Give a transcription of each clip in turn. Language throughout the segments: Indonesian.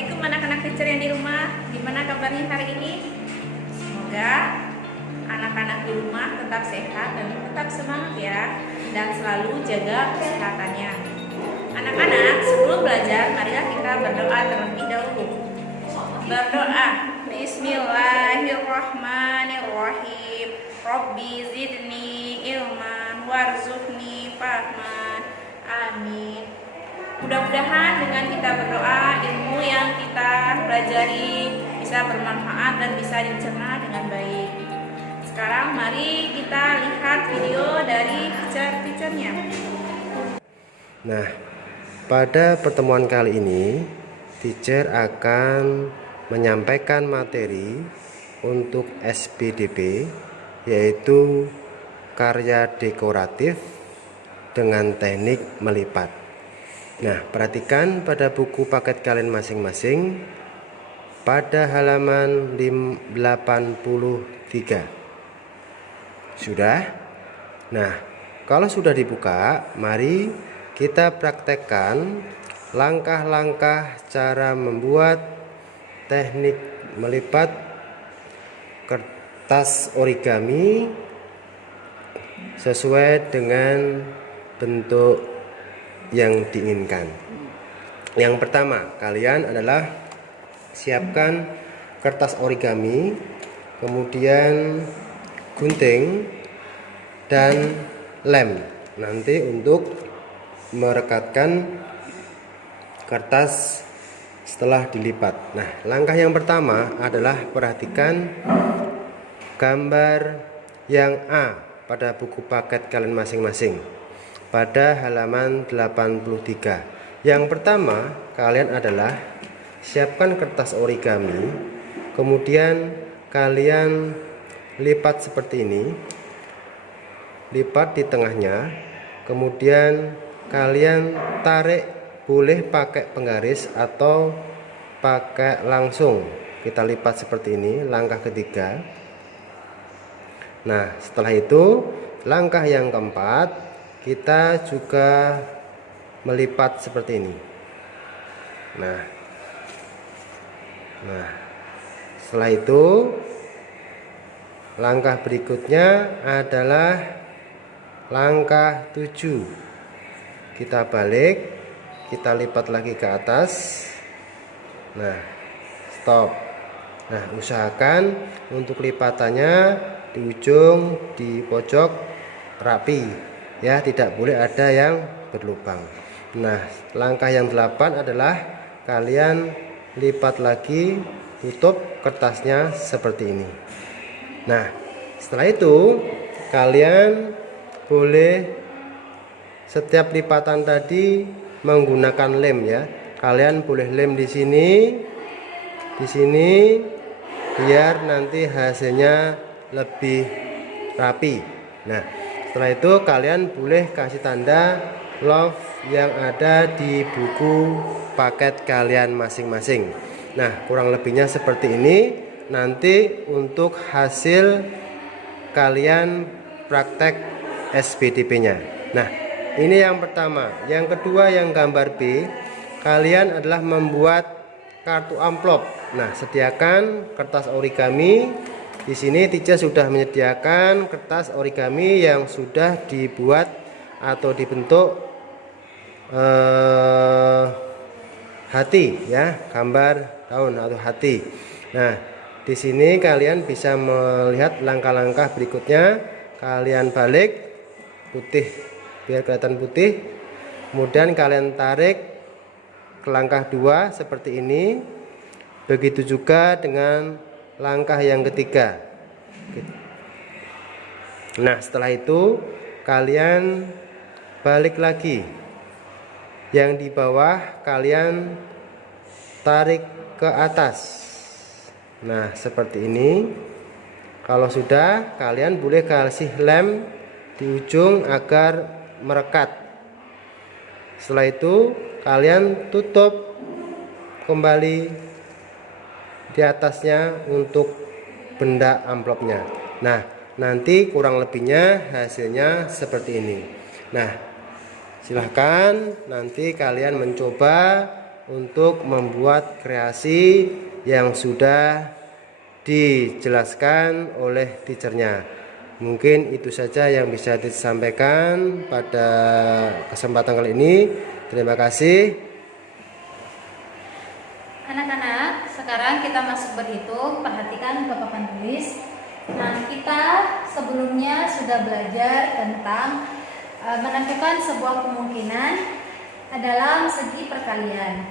Assalamualaikum anak-anak teacher yang di rumah. Gimana kabarnya hari ini? Semoga anak-anak di rumah tetap sehat dan tetap semangat ya, dan selalu jaga kesehatannya. Anak-anak, sebelum belajar, marilah kita berdoa terlebih dahulu. Berdoa. Bismillahirrahmanirrahim. Rabbi zidni ilman warzuqni fahman. Amin. Mudah-mudahan dengan kita berdoa, ilmu yang kita pelajari bisa bermanfaat dan bisa dicerna dengan baik. Sekarang mari kita lihat video dari teacher-teachernya. Nah, pada pertemuan kali ini, teacher akan menyampaikan materi untuk SPDP, yaitu karya dekoratif dengan teknik melipat. Nah, perhatikan pada buku paket kalian masing-masing pada halaman 83. Sudah? Nah, kalau sudah dibuka, mari kita praktekkan langkah-langkah cara membuat teknik melipat kertas origami sesuai dengan bentuk yang diinginkan. Yang pertama, kalian adalah siapkan kertas origami, kemudian gunting dan lem nanti untuk merekatkan kertas setelah dilipat. Nah, langkah yang pertama adalah perhatikan gambar yang A pada buku paket kalian masing-masing pada halaman 83. Yang pertama, kalian adalah siapkan kertas origami, kemudian kalian lipat seperti ini, lipat di tengahnya, kemudian kalian tarik, boleh pakai penggaris atau pakai langsung. Kita lipat seperti ini, langkah ketiga. Nah, setelah itu langkah yang keempat, kita juga melipat seperti ini. Nah, setelah itu langkah berikutnya adalah langkah 7. Kita balik, kita lipat lagi ke atas. Nah, stop. Nah, usahakan untuk lipatannya di ujung, di pojok rapi ya, tidak boleh ada yang berlubang. Nah, langkah yang 8 adalah kalian lipat lagi, tutup kertasnya seperti ini. Nah, setelah itu kalian boleh setiap lipatan tadi menggunakan lem ya. Kalian boleh lem di sini biar nanti hasilnya lebih rapi. Nah, setelah itu kalian boleh kasih tanda love yang ada di buku paket kalian masing-masing. Nah, kurang lebihnya seperti ini. Nanti untuk hasil kalian praktek SPDP-nya. Nah, ini yang pertama. Yang kedua, yang gambar B, kalian adalah membuat kartu amplop. Nah, sediakan kertas origami. Di sini teacher sudah menyediakan kertas origami yang sudah dibuat atau dibentuk hati ya, gambar daun atau hati. Nah, di sini kalian bisa melihat langkah-langkah berikutnya. Kalian balik putih biar kelihatan putih. Kemudian kalian tarik ke langkah 2 seperti ini. Begitu juga dengan langkah yang ketiga. Nah, setelah itu kalian balik lagi. Yang di bawah kalian tarik ke atas. Nah, seperti ini. Kalau sudah, kalian boleh kasih lem di ujung agar merekat. Setelah itu kalian tutup kembali di atasnya untuk benda amplopnya. Nah, nanti kurang lebihnya hasilnya seperti ini. Nah, silahkan nanti kalian mencoba untuk membuat kreasi yang sudah dijelaskan oleh teachernya. Mungkin itu saja yang bisa disampaikan pada kesempatan kali ini. Terima kasih. Anak-anak, sekarang kita masuk berhitung. Perhatikan ke papan tulis. Nah, kita sebelumnya sudah belajar tentang menentukan sebuah kemungkinan dalam segi perkalian.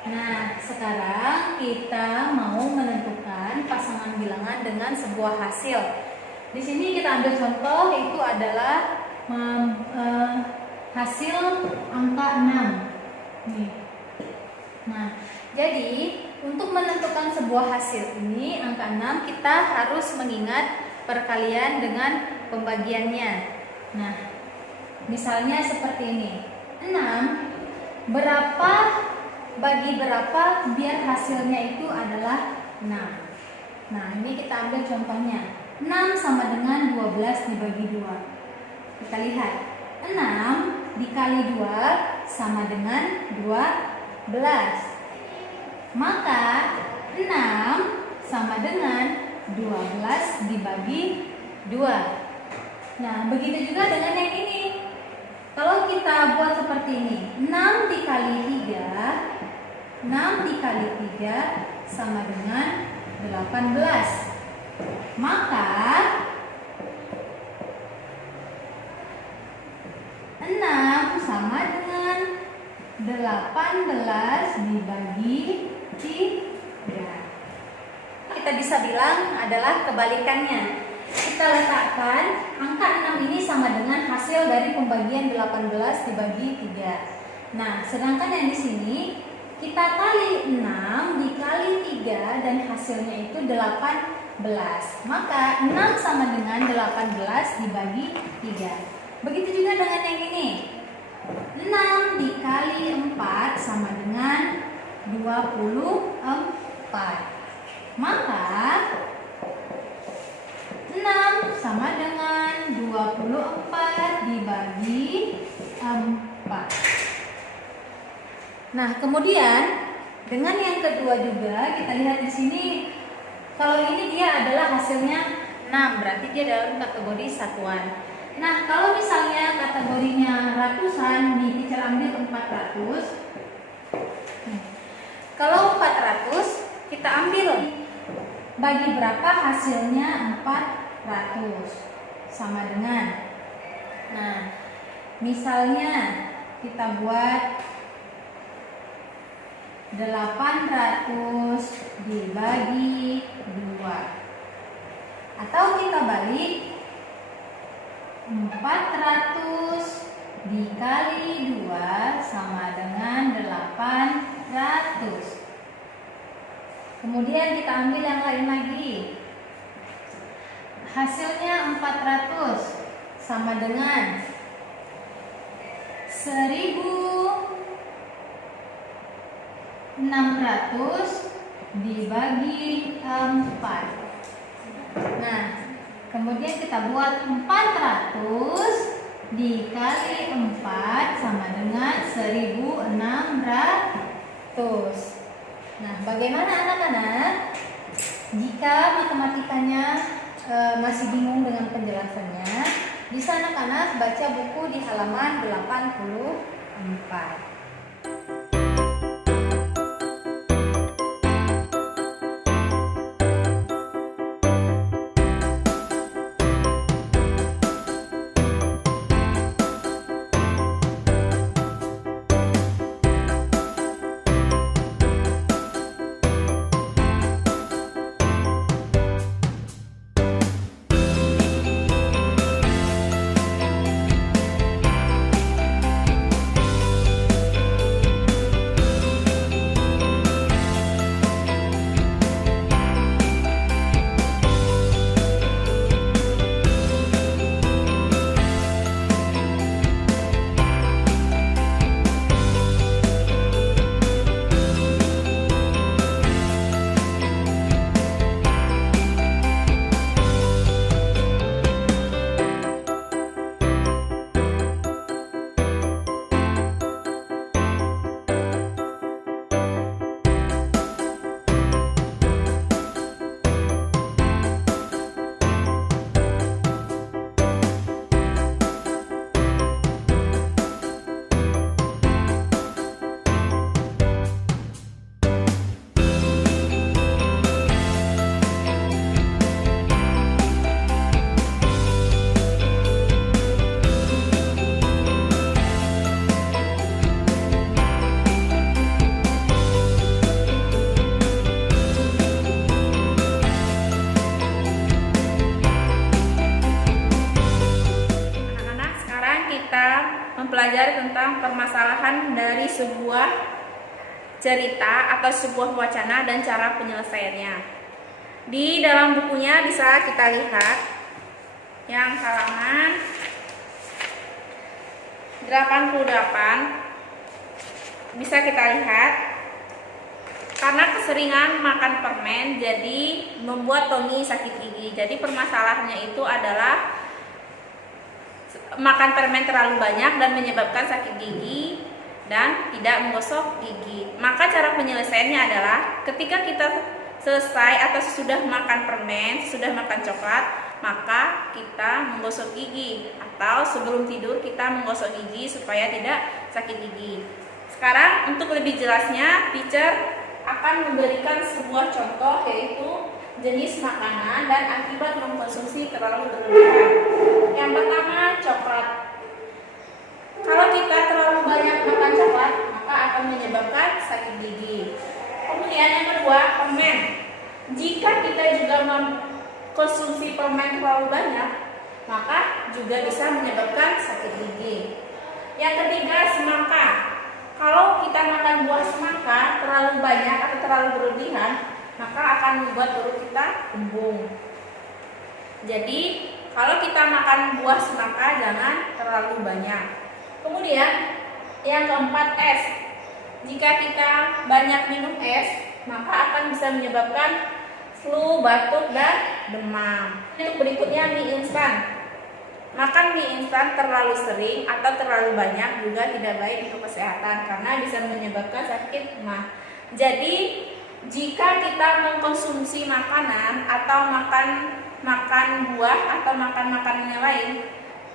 Nah, sekarang kita mau menentukan pasangan bilangan dengan sebuah hasil. Di sini kita ambil contoh, yaitu adalah hasil angka 6. Nih. Nah, jadi untuk menentukan sebuah hasil ini, angka 6, kita harus mengingat perkalian dengan pembagiannya. Nah, misalnya seperti ini. 6 berapa bagi berapa biar hasilnya itu adalah 6. Nah, ini kita ambil contohnya. 6 sama dengan 12 dibagi 2. Kita lihat. 6 dikali 2 sama dengan 12. Maka 6 sama dengan 12 dibagi 2. Nah, begitu juga dengan yang ini. Kalau kita buat seperti ini, 6 dikali 3 sama dengan 18. Maka 6 sama dengan 18 dibagi 3. Kita bisa bilang adalah kebalikannya. Kita letakkan angka 6 ini sama dengan hasil dari pembagian 18 dibagi 3. Nah, sedangkan yang di sini kita kali 6 dikali 3 dan hasilnya itu 18. Maka 6 sama dengan 18 dibagi 3. Begitu juga dengan yang ini. 6 dikali 4 sama dengan 24. Maka 6 sama dengan 24 dibagi 4. Nah, kemudian dengan yang kedua juga kita lihat di sini. Kalau ini dia adalah hasilnya 6, berarti dia dalam kategori satuan. Nah, kalau misalnya kategorinya ratusan, nih kita ambil 400. Kalau 400 kita ambil bagi berapa hasilnya 400 sama dengan. Nah, misalnya kita buat 800 dibagi 2. Atau kita balik 400 dikali 2 sama dengan 800. Kemudian kita ambil yang lain lagi. Hasilnya 400 sama dengan 1600 dibagi 4. Nah, kemudian kita buat 400 dikali 4 sama dengan 1600. Nah, bagaimana anak-anak jika matematikanya masih bingung dengan penjelasannya? Bisa anak-anak baca buku di halaman 84. mempelajari tentang permasalahan dari sebuah cerita atau sebuah wacana dan cara penyelesaiannya. Di dalam bukunya bisa kita lihat yang halaman 88, bisa kita lihat, karena keseringan makan permen jadi membuat Tommy sakit gigi. Jadi permasalahannya itu adalah makan permen terlalu banyak dan menyebabkan sakit gigi dan tidak menggosok gigi. Maka cara penyelesaiannya adalah ketika kita selesai atau sesudah makan permen, sesudah makan coklat, maka kita menggosok gigi, atau sebelum tidur kita menggosok gigi supaya tidak sakit gigi. Sekarang untuk lebih jelasnya, teacher akan memberikan sebuah contoh, yaitu jenis makanan dan akibat mengkonsumsi terlalu berlebihan. Yang pertama, coklat. Kalau kita terlalu banyak makan coklat, maka akan menyebabkan sakit gigi. Kemudian yang kedua, permen. Jika kita juga mengkonsumsi permen terlalu banyak, maka juga bisa menyebabkan sakit gigi. Yang ketiga, semangka. Kalau kita makan buah semangka terlalu banyak atau terlalu berlebihan, maka akan membuat perut kita kembung. Jadi kalau kita makan buah semangka jangan terlalu banyak. Kemudian yang keempat, es. Jika kita banyak minum es, maka akan bisa menyebabkan flu, batuk, dan demam. Untuk berikutnya, mie instan. Makan mie instan terlalu sering atau terlalu banyak juga tidak baik untuk kesehatan karena bisa menyebabkan sakit mah. Jadi jika kita mengkonsumsi makanan atau makan buah atau makan makanan yang lain,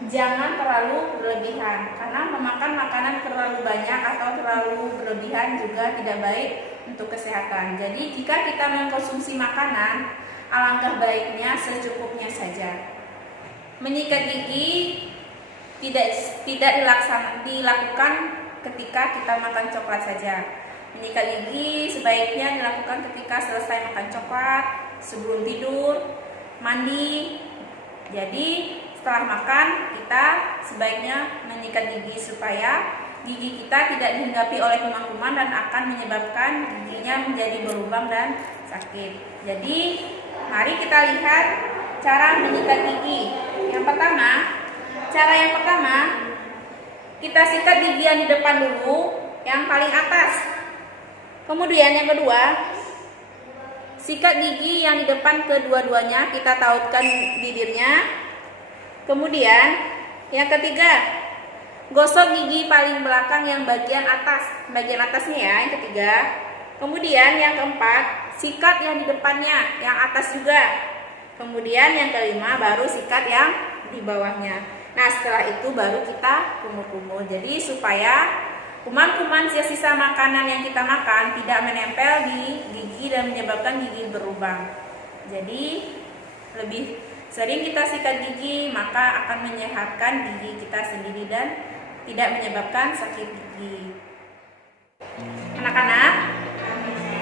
jangan terlalu berlebihan, karena memakan makanan terlalu banyak atau terlalu berlebihan juga tidak baik untuk kesehatan. Jadi jika kita mengkonsumsi makanan, alangkah baiknya secukupnya saja. Menyikat gigi tidak dilakukan ketika kita makan coklat saja. Menyikat gigi sebaiknya dilakukan ketika selesai makan coklat, sebelum tidur, mandi. Jadi setelah makan kita sebaiknya menyikat gigi supaya gigi kita tidak dihinggapi oleh kuman-kuman dan akan menyebabkan giginya menjadi berlubang dan sakit. Jadi mari kita lihat cara menyikat gigi. Cara yang pertama, kita sikat gigi yang di depan dulu, yang paling atas. Kemudian yang kedua, sikat gigi yang di depan kedua-duanya, kita tautkan bibirnya. Kemudian yang ketiga, gosok gigi paling belakang yang bagian atasnya ya, yang ketiga. Kemudian yang keempat, sikat yang di depannya, yang atas juga. Kemudian yang kelima, baru sikat yang di bawahnya. Nah setelah itu baru kita kumur-kumur. Jadi supaya kuman-kuman sisa makanan yang kita makan tidak menempel di gigi dan menyebabkan gigi berlubang. Jadi lebih sering kita sikat gigi, maka akan menyehatkan gigi kita sendiri dan tidak menyebabkan sakit gigi. Anak-anak,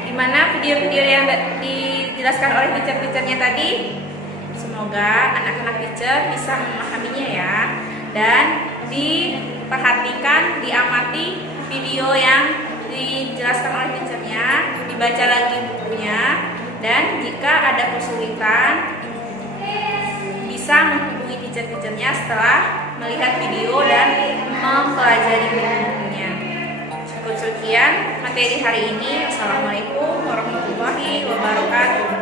gimana video-video yang dijelaskan oleh teacher-teachernya tadi? Semoga anak-anak teacher bisa memahaminya ya. Dan diperhatikan, diamati video yang dijelaskan oleh teachernya, dibaca lagi bukunya. Dan jika ada kesulitan, bisa menghubungi teacher-teachernya setelah melihat video dan mempelajari bukunya. Cukup sekian materi hari ini. Assalamualaikum warahmatullahi wabarakatuh.